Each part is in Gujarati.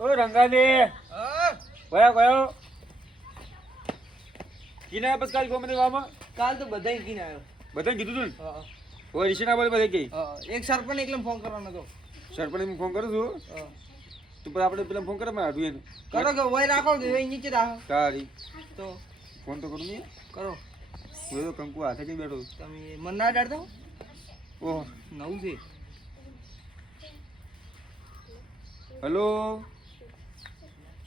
ઓ રંગાદે કયો કયો? કિના બસ કાલ ગોમને વામાં કાલ તો બધા કીને આવ્યો બધાય કીધું તું ને? ઓ રિશના બોલે બધે કે. એક સરપંચ એકલમ ફોન કરવાનો તો સરપંચ એમ ફોન કરું છું? તો પછી આપણે પેલા ફોન કરે મારા એને. કરો કે વય રાખો કે વય નીચે રાખો. તારી. તો. ફોન તો કરું નહીં કરો. હું તો કંકુ હાથે જઈ બેઠો તમે મન ના ડાડતો ઓહ. નવું છે. હલો?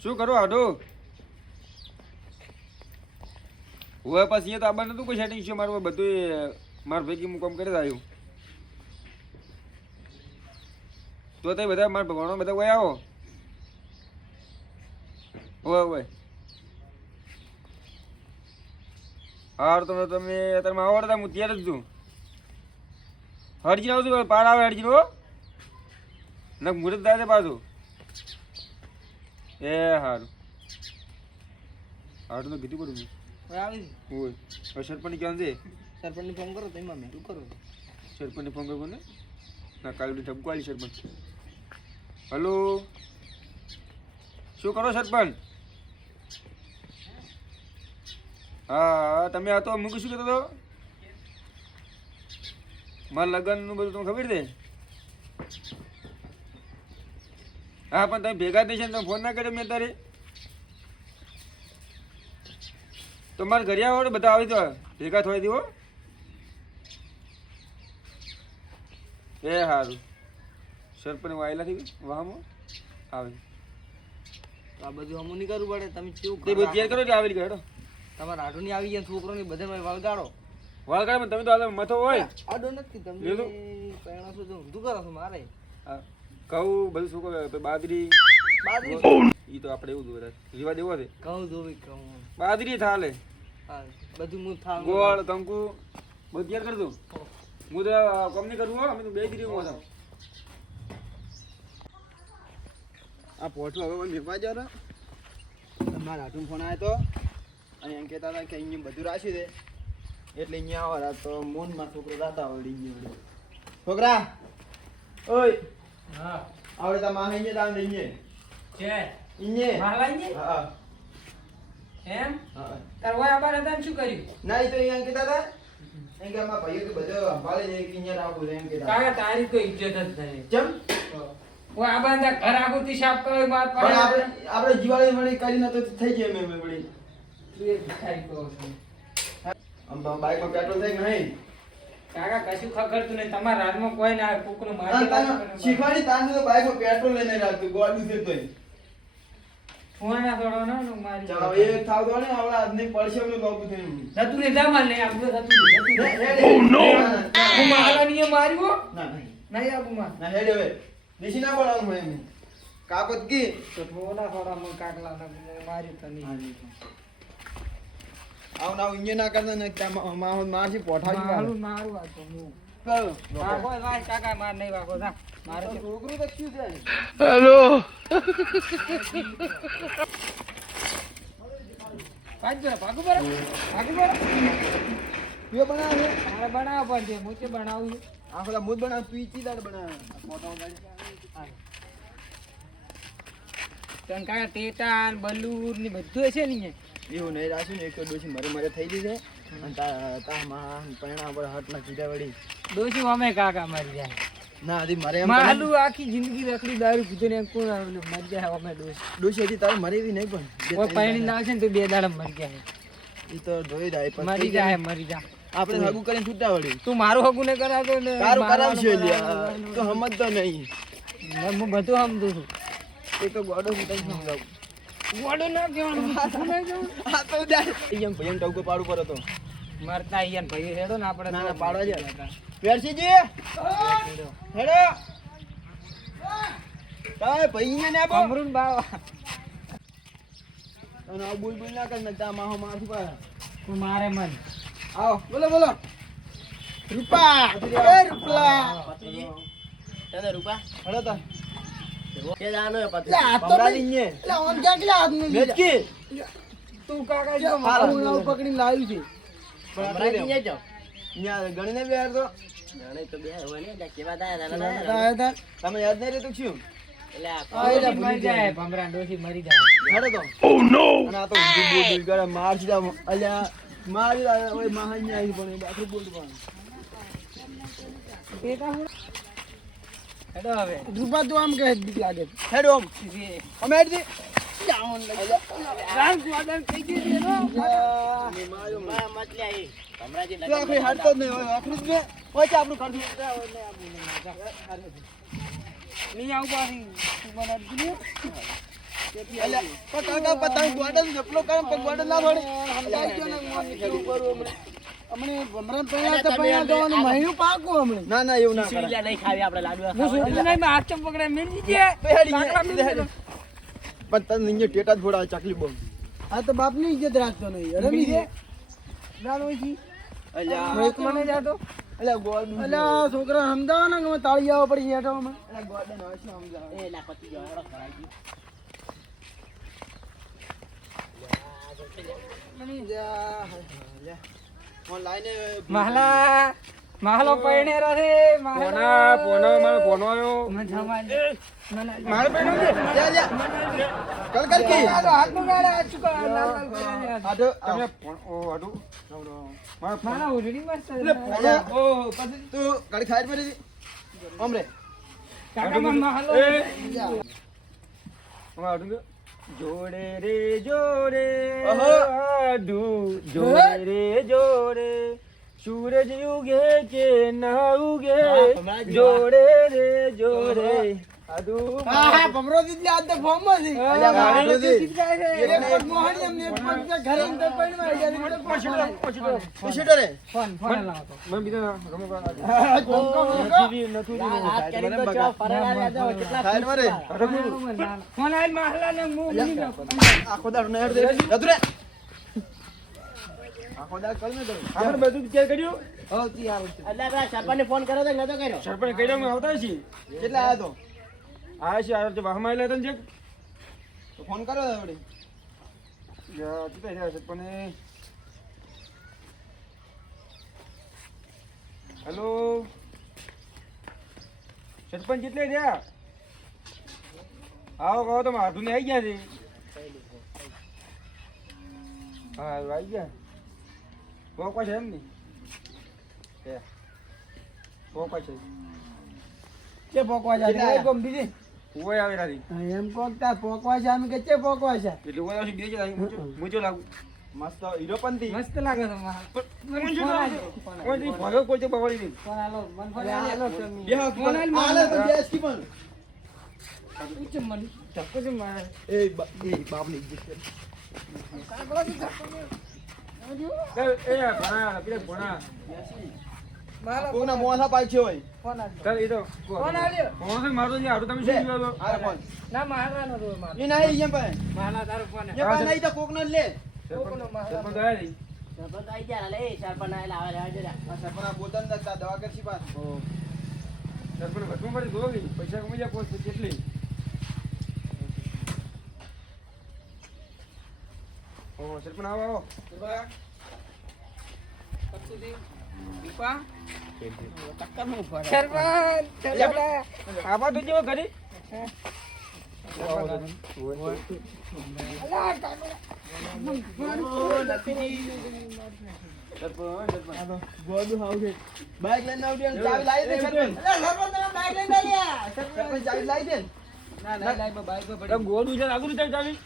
શું કરો આડો? હવે પછી તો આબા નતું કોઈ સેટિંગ છે, મારું બધું મારા ભેગી હું કામ કરી આવ્યું તો તે બધા મારા ભગવાનો બધા કોઈ આવો. હોય હોય હાર તમે તમે તમે આવડતા હું ત્યારે જ છું. હરજી આવું છું, પાર આવે હરજી હો. ને મુહૂર્ત દાદે પાછું. એ હારું. હારું તો કીધું કરું આવી હોય. હવે સરપંચ ક્યાં છે. સરપંચને ફોન કરો તો એમાં મેં. શું કરું? સરપંચને ફોન કરવો ને? ના કાલે ઠપકો આવી સરપંચ. હલો? શું કરો સરપંચ? હા હા તમે આ તો મૂકી શું કહેતો હતો? મારા લગ્નનું બધું તમને ખબર છે? હા પણ તમે ભેગા થઈ છે તમે ફોન ના કર્યો મેં તારે. તો મારા ઘરે આવો બધા આવી દો ભેગા થવા દેવો એ સારું સરપંચ વાયેલા થઈ વાહમાં. આવે. આ બધું અમું નહીં કરવું પડે. તમે કેવું તે બધું તૈયાર કરો એટલે આવી ગયો તમારા આઢું ની આવી ગયા છોકરો ની બધે વળગાડો. વાળગાડ તમે તો આ મથો હોય. આડો નથી તમે પહેણા છો તો કરો છો મારે. આ ઘઉં બધું શું કહે? બાજરી બાજરી એ તો આપણે એવું જોવે રીવા દેવો છે? ઘઉં ધોવી ઘઉં બાજરી થાલે. બધું હું થાવ ગોળ કંકુ બધું તૈયાર કરી દઉં? હું તો કંપની કરું હો. અમે તો બે દીધી હું આ પોઠું હવે મેળવા જાવ મારા હાથું ફોન આવ્યો તો. અને એમ કહેતા હતા કે અહીંયા બધું રાખ્યું દે એટલે અહીંયા આવે રાત તો મોનમાં છોકરો રાતા હોય છોકરા ઓય. હા. આવડે તા માં અહીંયા તાન અહીંયા છે. અહીંયા માલાજી હા એમ? હા તાર ઓય આબાર હતા ને શું કર્યું? ના તો અહીંયા કહેતા હતા. એમ કે અમારા ભાઈઓ તો બધો સંભાળે છે કે અહીંયા રાખવું છે એમ કહેતા કાકા તારી કોઈ ઇજ્જત જ નહીં. ચમ? ઓ આ ના ઘરથી સાફ કરે માર પણ આપણે આપણે જીવાળી મળી કરીને તો થઈ જાય મેં વળી. તું એ ભિખારી કહો છો. આમ બાઈકમાં પેટ્રોલ થાય કે નહીં? કાકા કશું ખખડતું નહીં. તમારા રાજમાં કોઈ ના કુકરું કૂકનું મારી તાન શીખવાડી તાન તો બાઈકમાં પેટ્રોલ લઈને રાખતું ગોડું છે તોય ફોન ના થોડો ના મારી ચાલો થાવ ને આવડા આજની પડશે એમનું લોબુ થયું. જતું રે જા માર ને. Oh! હું મારા નહીં માર્યો? ના નહીં. નહીં આબુ માં ના હેડે હવે. દેશી ના બોલાવું હોય એમ કાકોત કી. તો થોડા થોડા મને કાકલા ના માર્યું આવ ના ઇન્જિન ના કરતા ને ત્યાં માહોલ મારથી પોઠાડી મારું મારું આ તો હું. કયો વાગો વાય કાકા માર નહીં વાગો જા. મારે તો છોકરું તો ક્યું છે? પાંચ જરા ભાગુ બરા. ભાગુ બરા. તું બનાવે મારે પડશે હું તે બનાવું છું. આ પેલા મુદ બનાવ તું ઈચી દાડ બનાવે? તને કાકા ટેટા બલુર બલૂર ને બધું હશે ને અહીંયા? એવું નહીં રાખ્યું ને એક તો ડોસી મરે મરે થઈ ગઈ છે. અને તા તા માં પૈણા પર હટ ના કીધા વળી. ડોશી અમે કાકા મરી જાય. ના હજી મરે માલું આખી જિંદગી રખડી દારૂ પીધું ને કોણ આવે? મરી જાય અમે ડોશી. ડોસી હજી તારે મરે એવી નહીં પણ બે ના. લાવશે ને તો બે દાડા મરી જાય. એ તો જોઈ જાય મરી જાય. મરી જાય. આપણે હગું કરીને છૂટા વળી. તું મારું હગું ને કરાવતો ને તારું કરાવશે તો સમજતો નહીં. હું બધું સમજુ છું. એ તો ગોડો હું તને સમજાવું. ગોડું ના કહેવાનું. માથું ના કહેવાનું. આ તો જાય એમ ભૈયા ટવકો પાડું પર હતો મરતા અહીંયા ને ભાઈ હેડો ને આપણે ના, ના, પાડવા. વેરસીજી! હેડો. કાય ભૈયા ને આપો અમરૂન બાવા. અને આ બોલ બોલ ના કર ને તા માહો તું મારે મન. આવો બોલો બોલો. રૂપા. એ રૂપલા. તને રૂપા. હેડો તા. તો કાકા પકડીને લાવ્યું છે. ગણીને બે તો. જાણે તો બે હોય ને, એટલે કેવા થાય. તમે યાદ નહીં રહેતું મરી ઓય મહાન્ય આવી પણ એ બાથરૂમ બોલ પણ હેડો હવે રૂપા તો આમ કહે બીક લાગે હેડો આમ અમે હેડ દી રામ ગોદન થઈ ગઈ છે રો. માં મત લે એ. હમણાંથી તો આખરી હાડતો જ નહીં હોય આખરી જ ને હોય છે આપણું કાઢું નહીં આવું પાછી તું પતંગ જપલો કરે ના અલ્યા ને કરું પહેલા તો પહેલા મહિનું પાકું હમણે. ના ના એવું ના કરાય. નહીં ખાવી આપણે હું સુધીને હાથ ચમ પકડે. પણ તને ટેટા ચકલી બહુ આ તો બાપની ઇજ્જત રાખતો નહીં. રમી છે અલ્યા. એક મને જાતો. અલ્યા ગોડ છોકરા સમજાવો ને કે તાળી આવો પડી હેઠો અમે? અલ્યા ગોડન હોય છે સમજાવ? એ લા પતી ગયો હેડો કરાઈ ગયું. મહાલા મહાલો પરણેરો છે. પોના પોના મારો પોનો આવ્યો મને જમાડે. મને મારે પેનો છે લે લે કલ કલ કી હાલો, હાથ ચૂકો. લાલ લાલ કરીને હાથ. આડો તમે પોણ- ઓ હાડું મારો પોનો મારા ઓઢણી મસ્ત છે. અલ્યા ઓ પછી તું ગાડી ખાઈ પડી દી ઓમ રે કાકામાં મહાલો. એ. હાડું ગયો. જોડે રે જોડે. આડુ. જોડે રે જોડે. સૂરજ ઉગે કે ના ઉગે? જોડે રે જોડે. આખો દાડો આપણે બધું વિચાર કર્યું? એટલે પેલા ફોન કર્યો નતો કર્યો? સરપંચ કહી આવતા છીએ. કેટલા આયા તો? આ છે આ વાહમાં આવેલા હતા ને જે તો ફોન કર્યો તો વળી. કેટલા રહ્યા સરપંચ હેલો? સરપંચ કેટલે રહ્યા? આવો કહો તમે હાથું આવી ગયા છે? હા આવી ગયા. પોકવા છે એમ ને? હે. પોકવા છે. પોકવા જાય ગમતી છે? ઓય આવેલા છે હા, એમ કોક પોકવા છે? આમ કે છે પોકવા છે? એટલે કોઈ આવશે બે જણા મુજો લાગુ. મસ્ત હીરો પંતી મસ્ત લાગે છે લાગુ કોઈ ભાગો કોઈ છે બવાડી નહીં ફોન આલો, મન ફોન આલો. બે હાથ ફોન આલ આલે તો બે કી પણ. તું ચમ મને ધક્કો છે મારે? એ એ બાપની ઇજ્જત કરે. ચાલ, એ ભણા પેલા ભણા. મારો કોકના મોંથા પાછો હોય. ફોન આલો. એ તો ફોન આલ્યો. ફોન છે મારો જે હારું તમે શું જોયો ના મહારાનો રોલ મારો. એ નહીં અહીંયા પાસે. મહાલા તારો ફોન હે. અહીંયા નહીં તો કોકનો જ લે. કોકનો? સરપંચ આયા નહીં સરપંચ આઈ ગયા લે સરપંચ આયેલા આવે આવે જરા. આ સરપણા બોલતા દવા કરશી પાસ સરપંચ ઘટવું પડે જોવો પૈસા કમી જાય પોસ્ટ કેટલી? ઓહો સરપંચ આવો આવો. પછી ટક્કરમાં સરપંચ. આવા તો જેવો ઘરે બાઈક લઈને આવજો ચાવી લાવી દે ચાવી લાવી દે ના, ના, બાઈક આગળ ચાવી?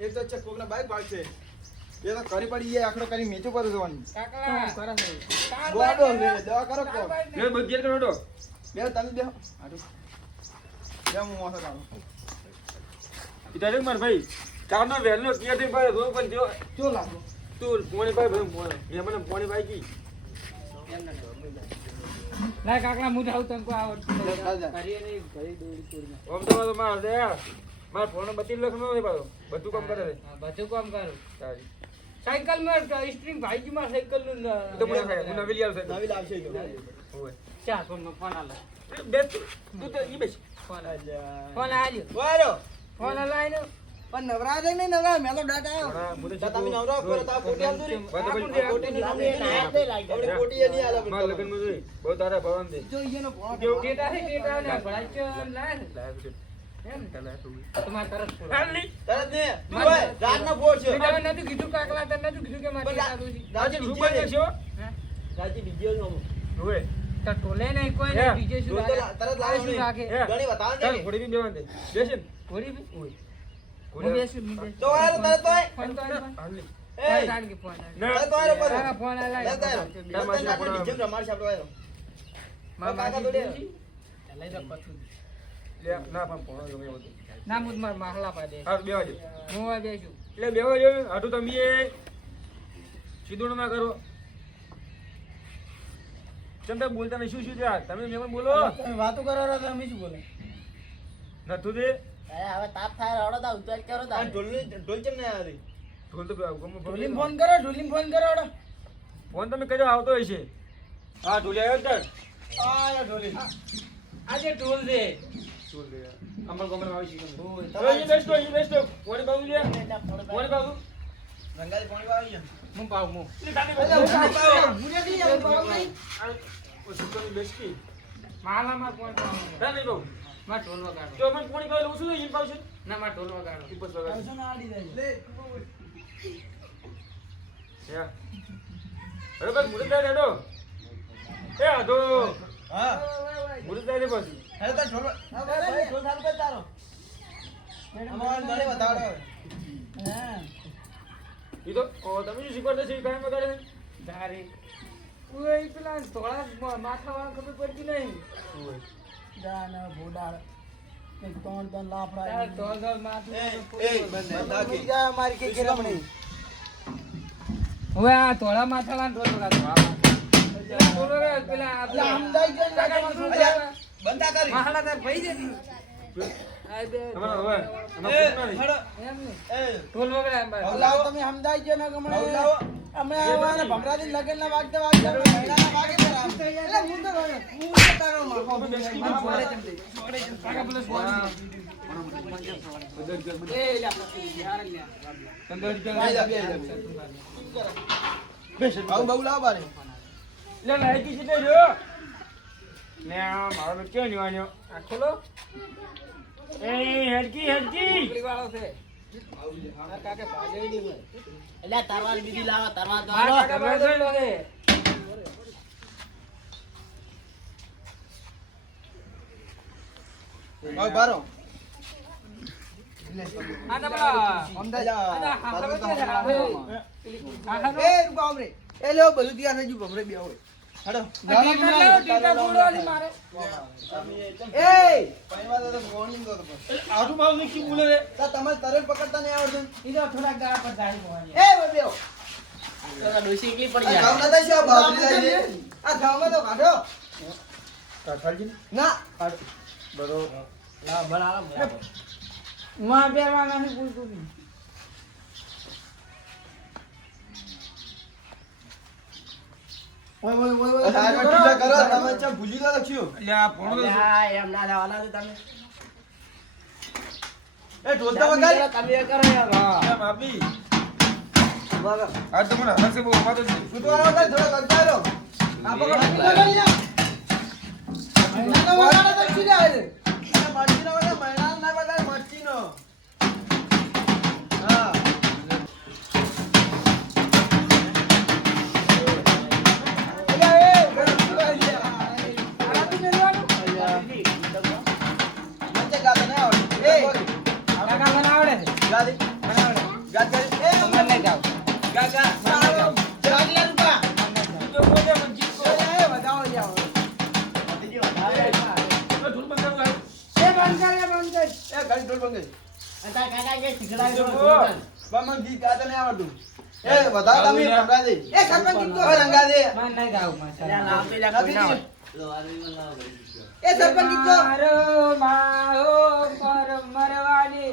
એક તો છે કોકના બાઈક ભાગ છે એ તો કરી પડી જાય આખડો કરી મેચું પર જવાની દવા કરો કો બે બધ બે તમે બે હું મોસો કાઢું. ઇતારે માર ભાઈ કારનો વેલનો કિયા થી ભાઈ રો પણ જો. ચો લાગો. તું પોણી ભાઈ ભાઈ મોણે મે મને ભાઈ કી. ના, કાકા, હું જાઉં તને કોઈ આવડતું નથી. નહીં, ઘરે દોડી તોડી ઓમ તો મારો માર દે ફોન બત્રીસ લાખ નો પાડો બધું કામ કરે છે. બધું કામ કરું. સારી. સાયકલમાં સ્ટ્રિંગ ભાઈજી માં સાયકલનું તો મને ખાય નવી લઈ આવશે નવી લાવશે ઓય ચા ફોનમાં ફોન આલે. બેસ તું. તું તો ઈ બેસ. ફોન આલે. ફોન આલે. વારો. ફોન આલો પણ નવરા દે નહીં નવરા મેલો ડાટ આવ્યો હું તો તો તમે નવરા કરો તો કોટી આલ દુરી. કોટી ની તો પછી- નામ લાગી. આપણે. ખોટી એ નહીં આલે મારા લગ્નમાં જોઈ. બહુ તારા ભગવાન દે જો ઈયોનો ભોળો જો કેટા છે કેટા ને. ભડાચ્યો લાય ને. લાવ ટોલે નહીં કોઈ નહીં બીજે શું લાગે? શું લાગે? ઘણી બતાવો ને ચાલ, કે. ઘોડી બી બેવાન દે. બેસીને. ઘોડી બી? ઓય. હું ઘોડી બેસું, હું બેસું. તો વાળો તરત તો ફોન તો. હાલ એ, કે ના. તો આય રે ફોન આય લાય. તરત આય. તારા તારા માસીનો તરત આપણે બીજે રમાડ છે આપણો આયરો. મારા કાકા તો લે. લઈ જાઓ પાછું. લે, ના પણ પોણો ગમે એવો ના મુજ માર માહલા પા દે બેવા દે. હું આ બેસું એટલે બેવા જો હાટુ તમે સીધું ના કરો. તમે બોલતા નહીં શું શું છે તમે મેમન બોલો. તમે વાતો કરો છો અમે શું બોલે? નથું દે હવે તાપ થાય રડો તા ઉતાર કરો તા. ઢોલની- ઢોલ કેમ નહીં આવી? ઢોલ તો ગમો ફોન કરો ઢોલીને ફોન કરો હડો. ફોન તમે કજો આવતો હોય છે. હા ઢોલી આવ્યો ને આ ઢોલી. આજે ટોલ દે ઢોલ છે લે. છે. પાઉં માલા માં પાઉં નહીં. બાબુ માં ઢોલ વગાડો જો મને કોની કહે શું અહીં પાવશે ના માં ઢોલ વગાડો ટીપસ વગર આવશે ને આડી જાય. હે અરે બસ મુરત રેડો. એ આધો. હા. મુરત દાઈ રે પછી. હેલો તાર ઢોલ. હા, ભાઈ, ઢોલ ચાલુ કર તારો. આમાં નળી વધારો હવે. હા. ઈ તો ઓ તમે શું શીખવાડતા છે ઈ કાયમ વગાડે છે? ધારે ઓય પેલા ધોળા માથા વાળા ખબર પડતી નહીં ઓય. જા ભોડાળ. ત્રણ ત્રણ લાફડા. તાર ધોળ ધોળ માથું એ, એ, બંધ મરી જાય અમારી કઈ ગેરમ નહીં. હવે આ ધોળા માથા વાળા ઢોલ ધોળા માથા પેલા ઢોલ બંધા કરી. માહલા તાર ભાઈ છે ને? આ બે તમારા હવે એ, અમારા પૂછના નહીં. હેડો. એમ ને એ, ઢોલ વગાડે એમ બાર. હવે લાવો તમે સમજાઈ ગયો ને કે હમણાં હવે લાવો. અમે આવાને ભમરાથી લગનના વાગતા વાગતા અમે મહિનાના વાગે ત્યારે આમ. એટલે હું તો હું તો તારો માફો માફો પડે તેમ થઈ. કાકા પેલો સોનું. બધા રૂપિયા બધા. એ લે આપણે બિહાર જ લે. પંદર રૂપિયા આઈ જા, બે આઈ જા. આવું બહુ લાવવા લે તે જો ને આ મારો ક્યાં નિવાણ્યો આ ખોલો. એ હડકી હડકી વાળો છે. એટલે તરવાર બીજી લાવો તરવાર. હવે બારો. એ લ્યો બધું ત્યાં ગયું ભમરે બે હોય. ની? બરોબર. ના ભલા. માં નથી પૂછતું ઓય ઓય ઓય ઓય હાથમાં ઢીલા કરો, તમે ચમ ભૂલી ગયા લખ્યું. એટલે આ તો હા, એમ ના થવાના છે તમે એ ઢોલ તો તમે કરો યાર કેમ આપી આ તો મને હશે બહુ અમારે તો છૂટવાનો હતા, થોડો કંટાળો રહ્યો. આ પકડ લગાડી લ્યો મહિનાનો વગાડો તો શું જાય છે અને કાકા મને આવડે છે. ગા દે. ગા કરી. એ મને નહીં જાવ. તો બોલે મને જીત તો વધાવો તો ઢોલ બંધ. એ બંધ કર, એ બંધ કર. એ ગાડી ઢોલ બંધ કરી. અને કાકા કે શીખડાવી દો, જો. મને ગીત ગાતા નહીં આવડતું. એ વધારે તમે રંગા દે. એ સરપંચ કીધું હવે રંગા દે. મને નહીં જાવ, અલ્યા, માસા. કોઈ. એ સરપંચ કીધું મારો માહો પર મરવાની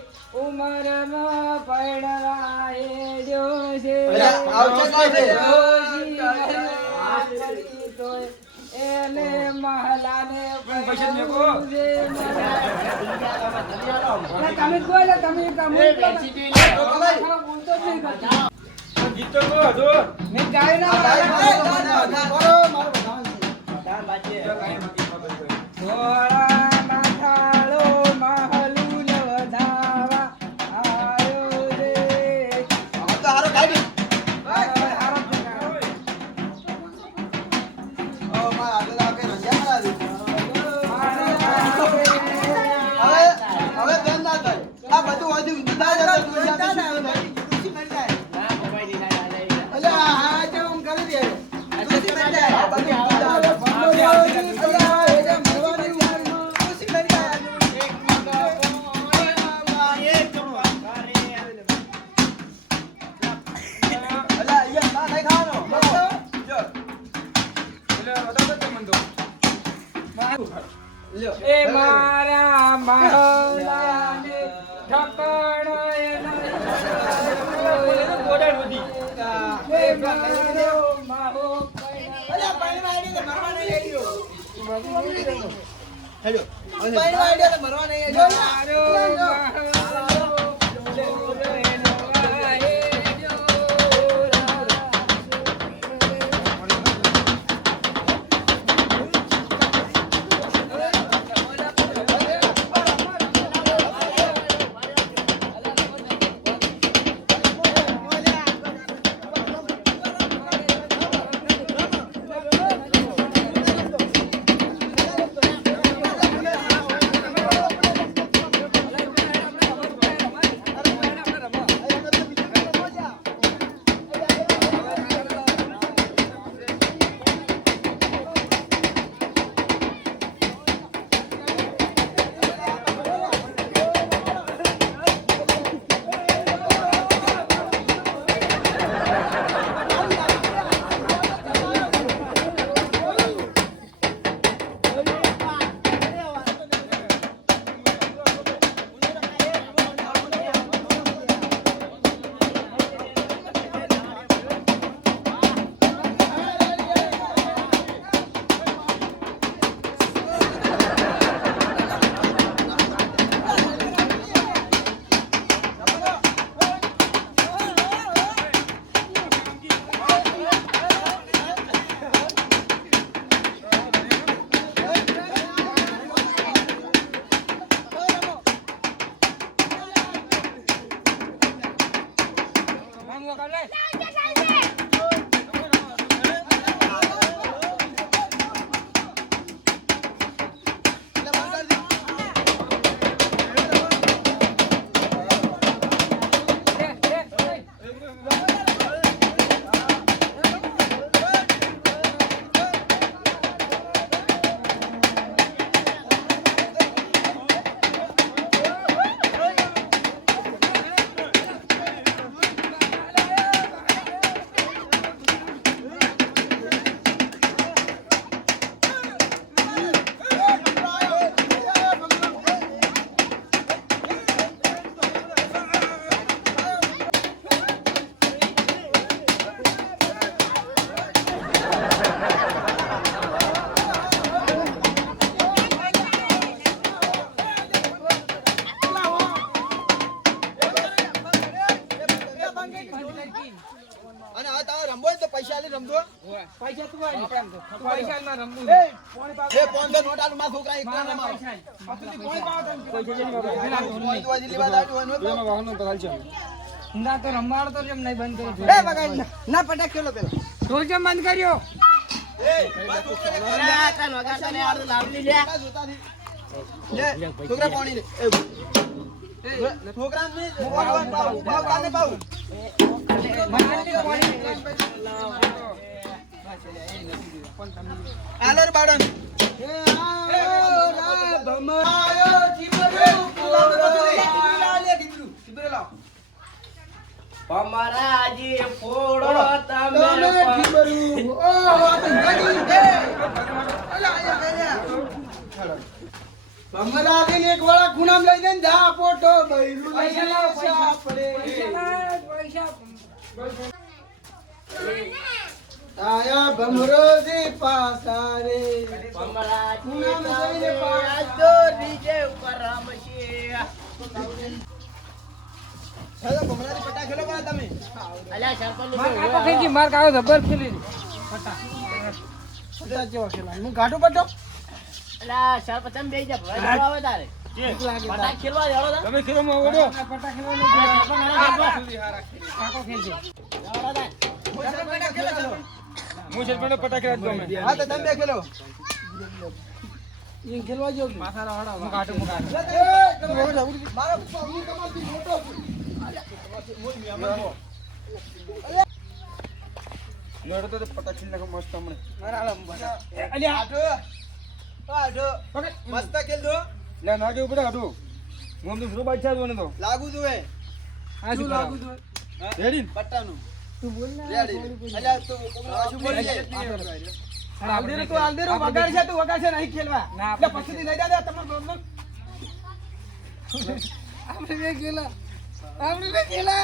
છે. અલ્યા, આવશે કાંઈ છે? રોજી મરવા કરી તોય એ ને મહલાને પૈસા મેકો. તમે જ તમે બોલતો જ નહીં કરતો. ગીત તો કહો, જો. મેં ગાયું ના 过来! અને ને તો. રમવાડો તો કેમ નહીં બંધ કર્યો ના. પટાક ખેલો પેલા ઢોલ કેમ બંધ કર્યો છોકરા પાણી છોકરા પાણી લે. એ, છોકરાને નહીં, પાવ, પાવ, પાવ, કાને પાવ. આલો રે બાળાને. અમારાજી ફોડો તમે એક વાળા ખૂણામ લઈ દે ને જા પોટો બૈરું લઈ પૈસા લાવો, પૈસા. આપણે પૈસા પૈસા આયા ભમરોજી પાસા રે ભમરાજી નામ જોઈને પાછા. આજો ઉપર રમશે. ચાલો ભમરાજી પટા ખેલો કરો તમે. અલ્યા સરપંચ માર કાકો ખેંચી માર કાકો જબર ખેલી પટા. જેવા ખેલાય હું ગાઢું પટો અલ્યા સરપંચ તમે બેસી જા ભમરાજી આવે તારે. પટા ખેલવા જાવ તમે ખેલો માં ઓડો પટા. કાકો ખેલો. હું સરપંચ પટા રાખ દઉં મેં હા તો તમે ખેલો. ઈ ખેલવા જો માથા રાડા હું કાઢું હું કાઢું મારો પગની કમરથી મોટો છું. લડો તો પટા ખેલી નાખો મસ્ત હમણે. અલ્યા. આઠો આઠો મસ્ત ખેલ દો લે નાગે ઉપર હાડું? હું તો સુરો બાદશાહ જોને તો. લાગુ જોવે હા શું લાગુ જોવે રેડી પટ્ટાનું. તું બોલ ને અલ્યા તું શું બોલી આલદેરો બે ખેલા આપણે બે ખેલા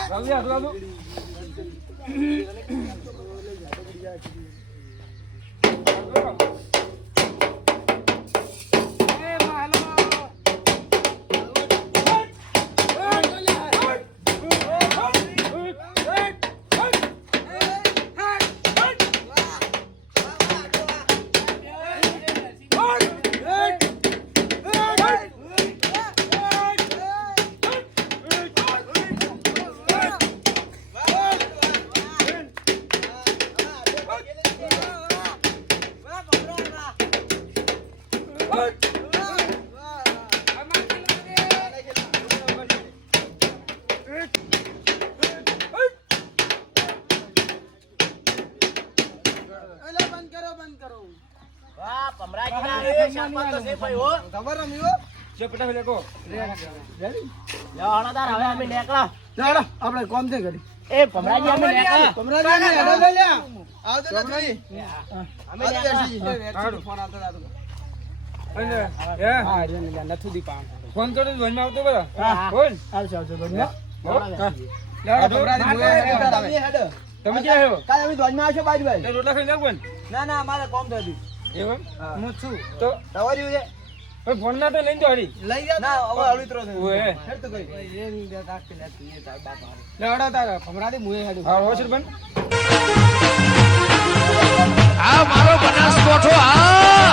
ખબર રમ્યો જે પટા ખેલે કો જાઓ, હળો તાર, હવે અમે નીકળો. ચાલો આપણે કોમ થઈ કરી એ ભમરાજી અમે નીકળો. કમરાજી ને હેડો લ્યા આવતો નથી અમે નીકળો. ફોન આવતો હતો. કરો આવતો બરા. આવશે આવશે તમે ક્યાં આવ્યો? કાલે અમે ધ્વજમાં આવશો બાજુ ભાઈ રોટલા ખાઈ નાખ ના ના અમારે કોમ થતું એવું? હું. છું. તો? પણ ફોન ના તો લઈને તો હારી. લઈ ગયા ના હવે અળુતરો થયો ઓએ હેડ તો કરી એ ની બે તાક પેલા તું એ તાર બાપા લેવડો તાર ભમરાડી મુએ હેડું. હા હોશર બન. આ મારો બનાસકોઠો આ